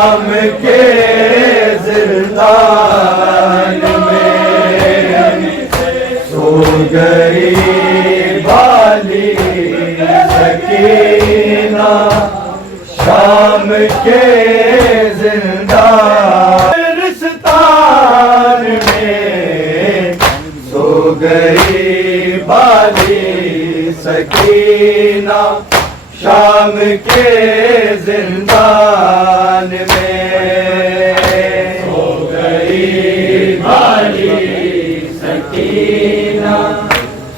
शाम के जिंदान में सो गई बाली सकीना। शाम के जिंदान में सो गई बाली सकीना। शाम के जिंदान में सो गई बाली सकीना।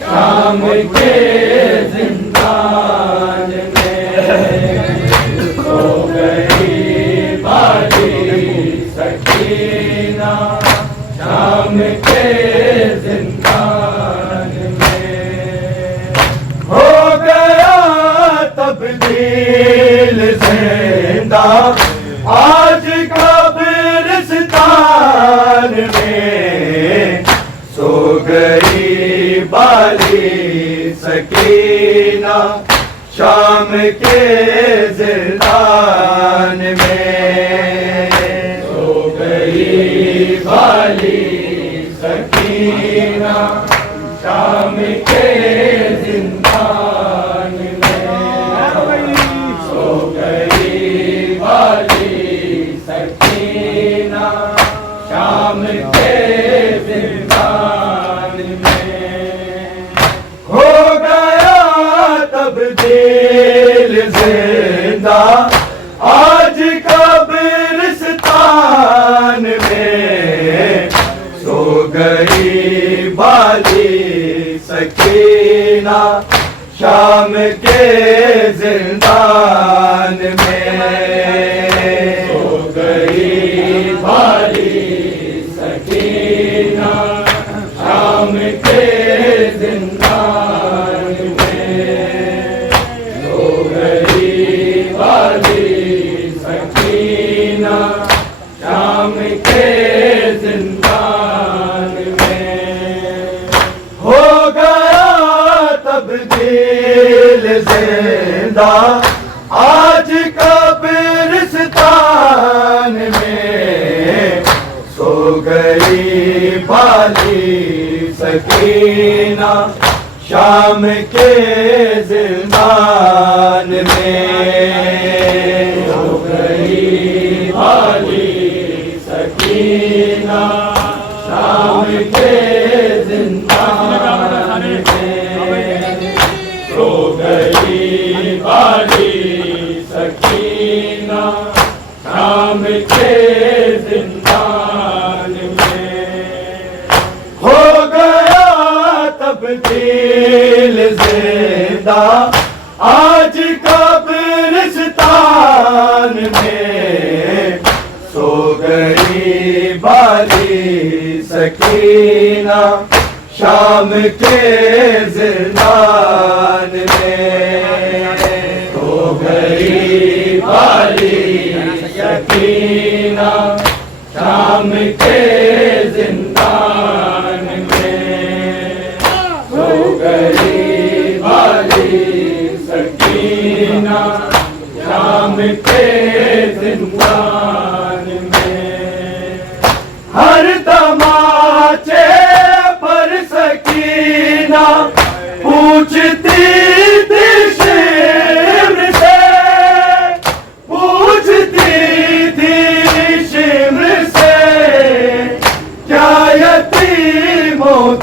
शाम के जिंदान में सो गई बाली सकीना। शाम के जिंदान में हो गया तब्दील जिंदा आज कब्रिस्तान में सो गई बाली सकीना। शाम के जिंदान में सो गई बाली सकीना। शाम के जिंदान सो गई बाली सकीना। शाम के जिंदान में हो गया तब्दील जिंदा आज कब्रिस्तान में सो गई बाली सकीना। शाम के जिंदान में सो गई बाली सकीना। शाम के जिंदान में सो गई बाली सकीना। शाम के जिंदान में हो गया तब्दील जिंदा आज कब्रिस्तान में सो गई बाली सकीना। शाम के जिंदान में सो गई बाली सकीना। शाम के जिंदान में सो गई बाली सकीना। शाम के जिंदान में हो गया तब्दील जिंदा आज कब्रिस्तान में सो गई बाली सकीना। शाम के जिंदान में सो गई बाली सकीना। शाम के जिंदान में सो गई बाली सकीना। शाम के जिंदान में हर तमाचे पर सकीना पूछती थी शिम्र से। पूछती थी शिम्र से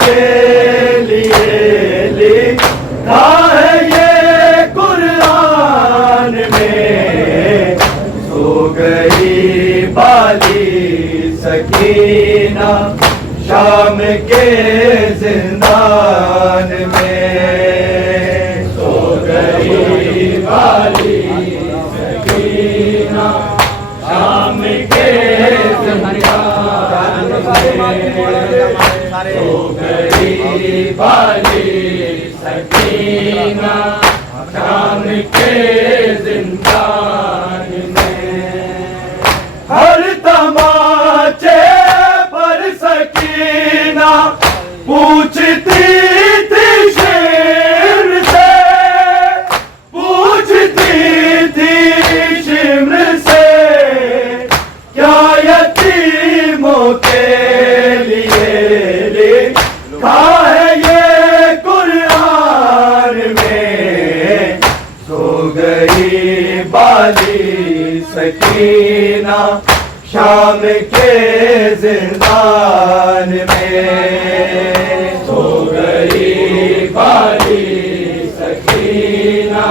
के लिए लिखा है ये कुरान में। सो गई बाली सकीना शाम के जिंदान में। सो गई बाली सकीना शाम के जिंदान में। सो गई बाली सकीना शाम के जिंदान में। हर तमाचे पर सकीना पूछती थी शिम्र से, पूछती थी शिम्र से, क्या यतीमों के लिए लिखा है ये कुरान में। सो गई बाली सकीना शाम के जिंदान में। सो गई बाली सकीना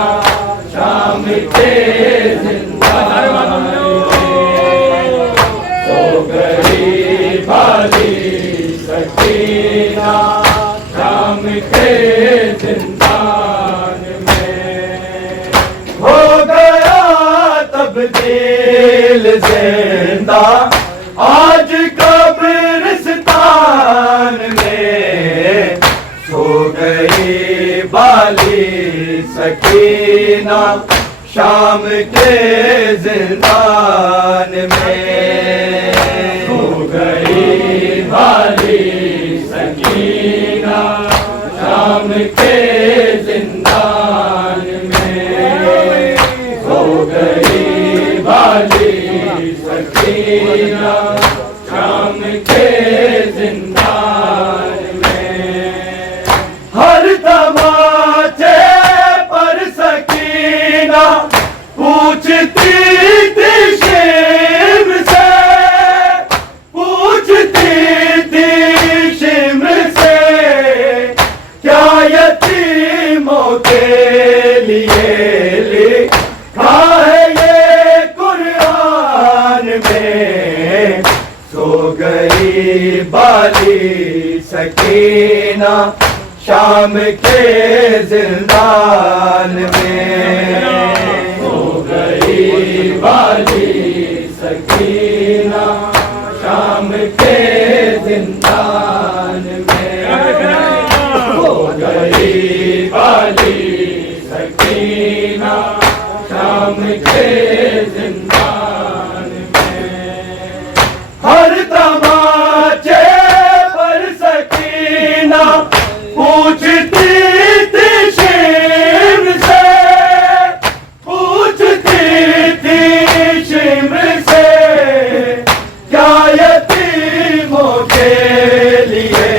शाम के जिंदान में। सो गई बाली सकीना शाम के जिंदान में। हो गया तब्दील जिंदा आज कब्रिस्तान में। सो गई बाली सकीना शाम के जिंदान में। सो गई बाली सकीना शाम के जिंदान में। सो गई बाली सकीना शाम के जिंदान में। हर तमाचे पर सकीना पूछती थी शिम्र से, पूछती थी शिम्र से, क्या यतीमों के लिए लिखा है ये कुरान में। सो गई बाली सकीना शाम के जिंदान में। सो गई बाली सकीना शाम के जिंदान में। सो गई बाली सकीना शाम के जिंदान में। हर तमाचे पर सकीना पूछती थी शिम्र से, पूछती थी शिम्र से, क्या यतीमों के लिए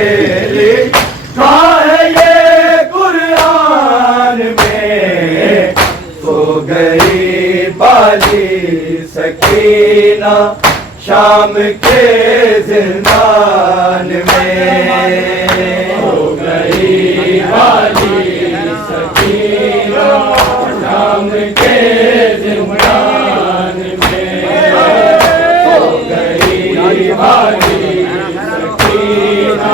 लिखा है ये कुरान में। सो गई बाली सकीना शाम के जिंदान में। हो गई बाली सकीना शाम के जिंदान में। हो गई बाली सकीना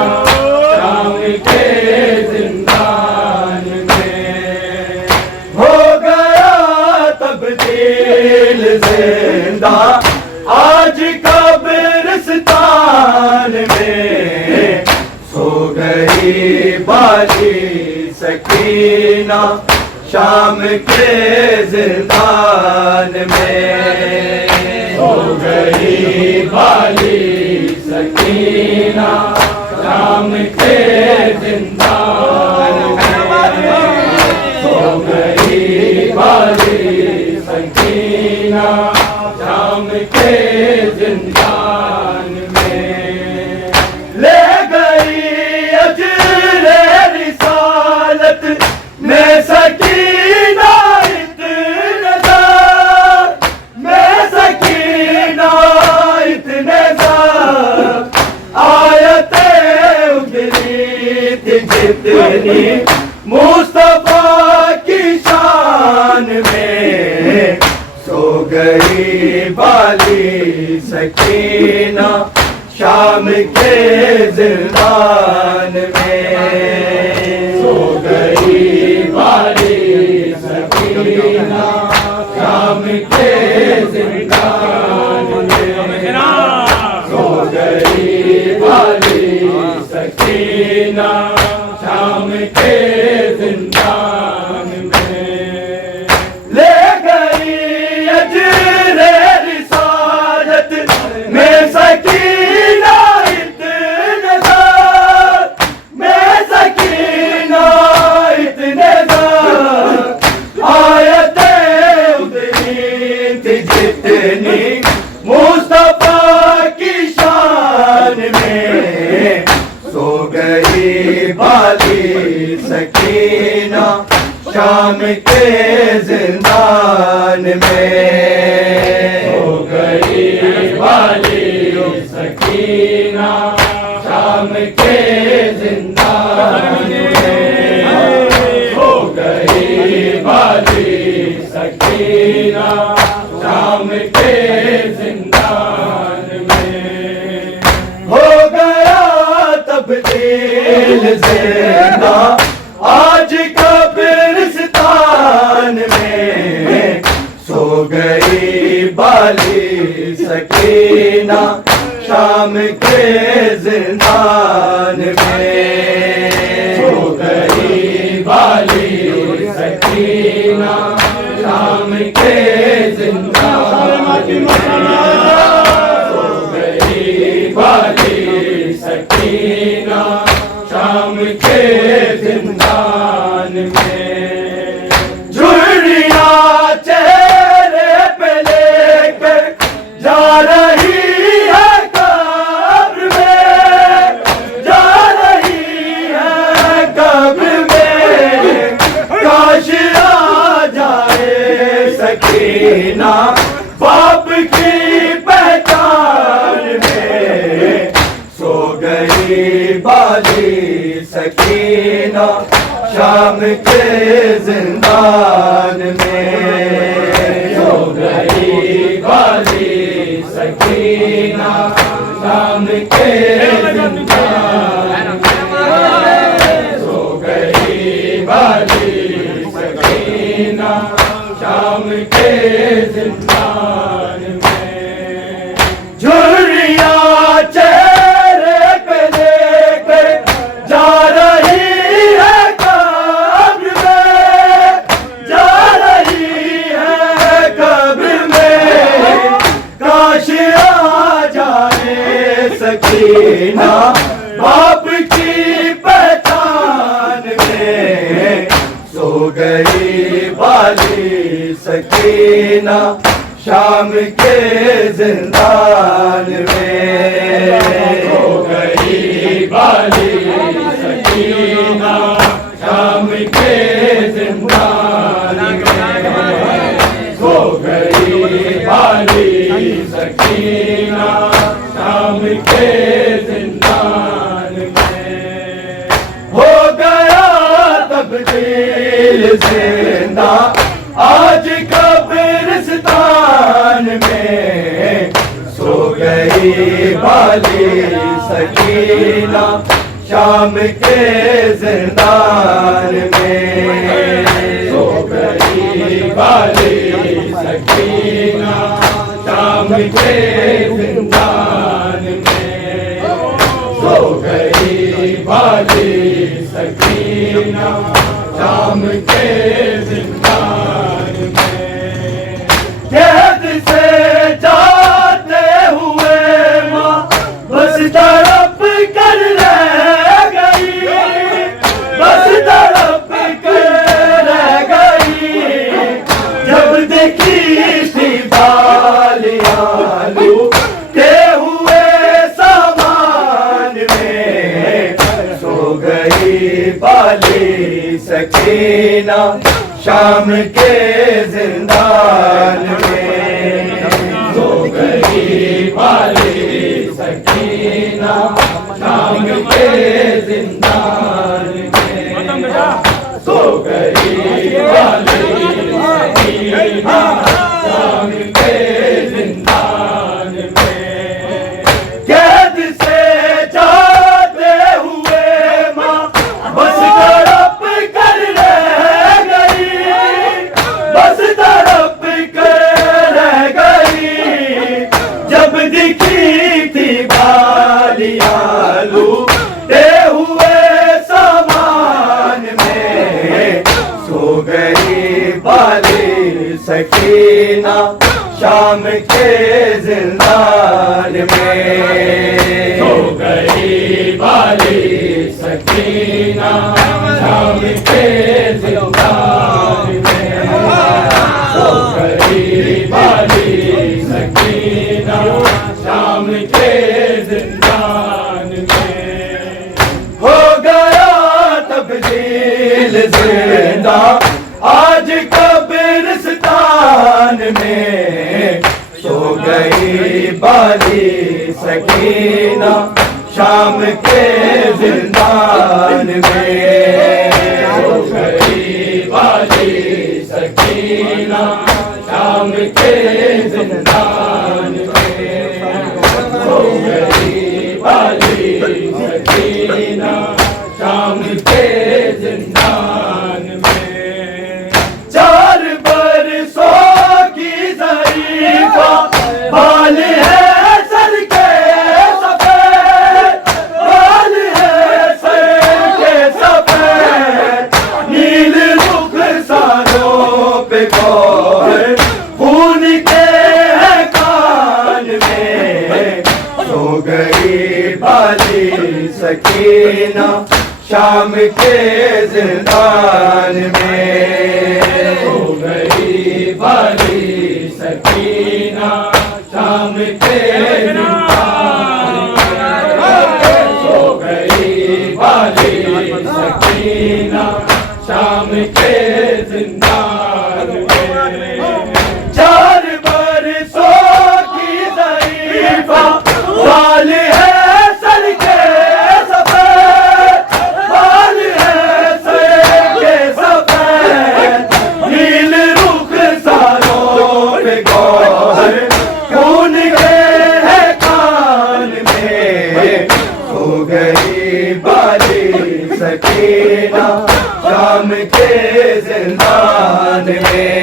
शाम के जिंदान में। हो गया तब्दील जिंदा आज कब्रिस्तान में। सो गई बाली सकीना शाम के जिंदान में। सो गई बाली सकीना शाम के जिंदान में। सो गई बाली सकीना शाम के जिंदान में। ले गई अजरे रिसालत में सकीना इतने ज़ार, में सकीना इतने ज़ार, आयते उतरी थी जितनी मुस्तफा की शान में, सो गई बाली सकीना शाम के जिंदान में। सो गई बाली सकीना शाम के जिंदान में। सो गई बाली सकीना शाम के जिंदान में। ले गई अजरे रिसालत में सकीना इतने ज़ात, में सकीना इतने ज़ात। आयतें उतरी थी जितनी मुस्तफा की शान में, सो गई बाली सकीना शाम के जिंदान में। सो गई बाली सकीना शाम के जिंदान में। सो गई बाली सकीना शाम के जिंदान में। हो गया तब्दील ज़िंदा आज कब्रिस्तान में, सो गई बाली सकीना शाम के जिंदान में। सो गई बाली सकीना शाम के जिंदान में। सो गई बाली सकीना शाम के जिंदान में। झुर्रियाँ चेहरे पे लेकर जा रही है कब्र में, जा रही है कब्र में। काश आ जाए सकीना बाप की पहचान में, सो गई बाली सकीना शाम के जिंदान में। सो गई बाली सकीना शाम के जिंदान में। सो गई बाली सकीना शाम के जिंदान में। झुर्रियाँ चेहरे पे लेकर जा रही है कब्र में, जा रही है कब्र में। काश आ जाए सकीना बाप की पहचान में, सो गई बाली सकीना शाम के जिंदान में। सो गई बाली सकीना शाम के जिंदान में। सो गई बाली सकीना शाम के जिंदान में। हो गया तब्दील ज़िंदा आज कब्रिस्तान में, सो गई बाली सकीना शाम के जिंदान में। सो गई बाली सकीना शाम के जिंदान में। सो गई बाली सकीना शाम के जिंदान में। कैद से जाते हुए माँ बस तड़प कर रह गई, बस तड़प कर रह गई। जब देखी थी बालियाँ लूटे हुए सामान में, सो गई बाली सकीना शाम के जिंदान में। सो गई बाली सकीना शाम के जिंदान में सो गई वाली सकीना शाम के जिंदान में। कैद से जाते हुए माँ बस तड़प कर रह गई, बस तड़प कर रह गई। जब दिखी थी बालियाँ लूटे हुए सामान में, सो गई बाली सकीना शाम के जिंदान में। सो गई बाली सकीना शाम के जिंदान में। सो गई बाली सकीना शाम के जिंदान में। हो गया तब्दील जिंदा आज कब्रिस्तान में, सो गई बाली सकीना शाम के जिंदान में। सो गई बाली सकीना शाम के जिंदान में। सो गई बाली सकीना शाम के जिंदान में। 4 बरसों की ज़रीफ़ा बाल है सर के सफ़ेद, बाल है सर के सफ़ेद। नील रुख सारों पे गौर खून के है कान में, सो गई बाली सकीना शाम के जिंदान में। सो गई बाली सकीना शाम के जिंदान में। सो गई बाली सकीना शाम के जिंदान में। 4 बरसों की ज़रीफ़ा बाल है सर के सफ़ेद, बाल है सर के सफ़ेद। नील रुख सारों पे गौर खून के है कान में, सो गई बाली सकीना शाम के जिंदान में।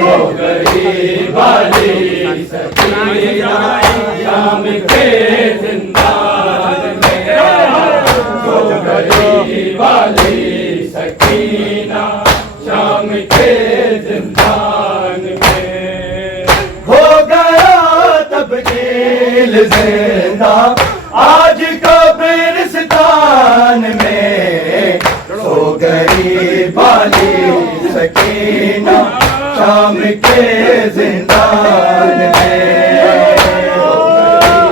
सो गई बाली सकीना शाम के जिंदान में। सो गई बाली सकीना शाम के जिंदान में। हो गया तब्दील जिंदा आज कब्रिस्तान में, सो गई बाली सकीना शाम के जिंदान में। सो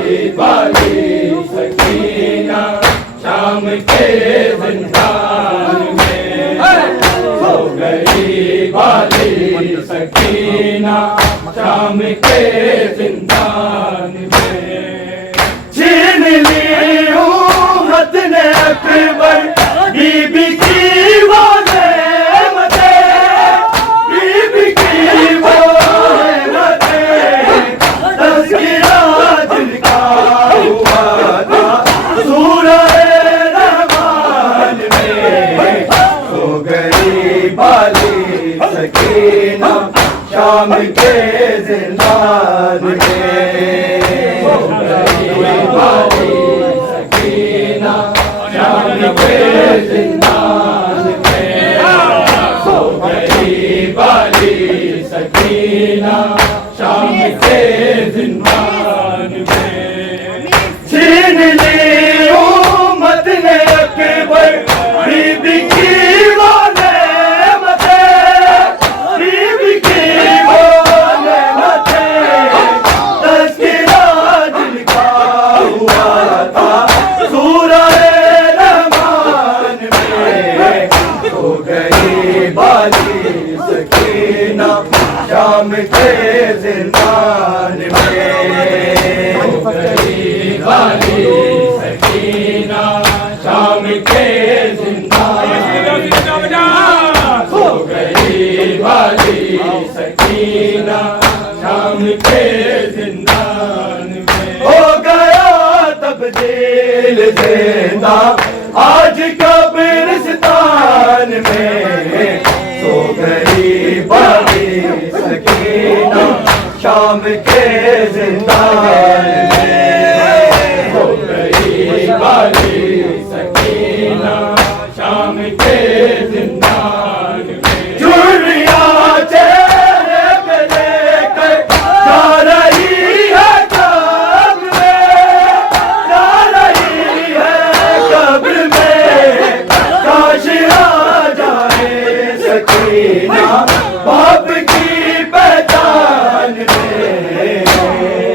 गई बाली सकीना शाम के जिंदान में। सो गई बाली सकीना शाम के जिंदान में। छीन ली उम्मत ने अकबर बीबी की वो नेमतें, बीबी की वो नेमतें। तज़किरा जिनका हुआ था सूरह रहमान तब्दील जिंदा आज कब्रिस्तान में, सो गई बाकी सकीना शाम के जिंदान में।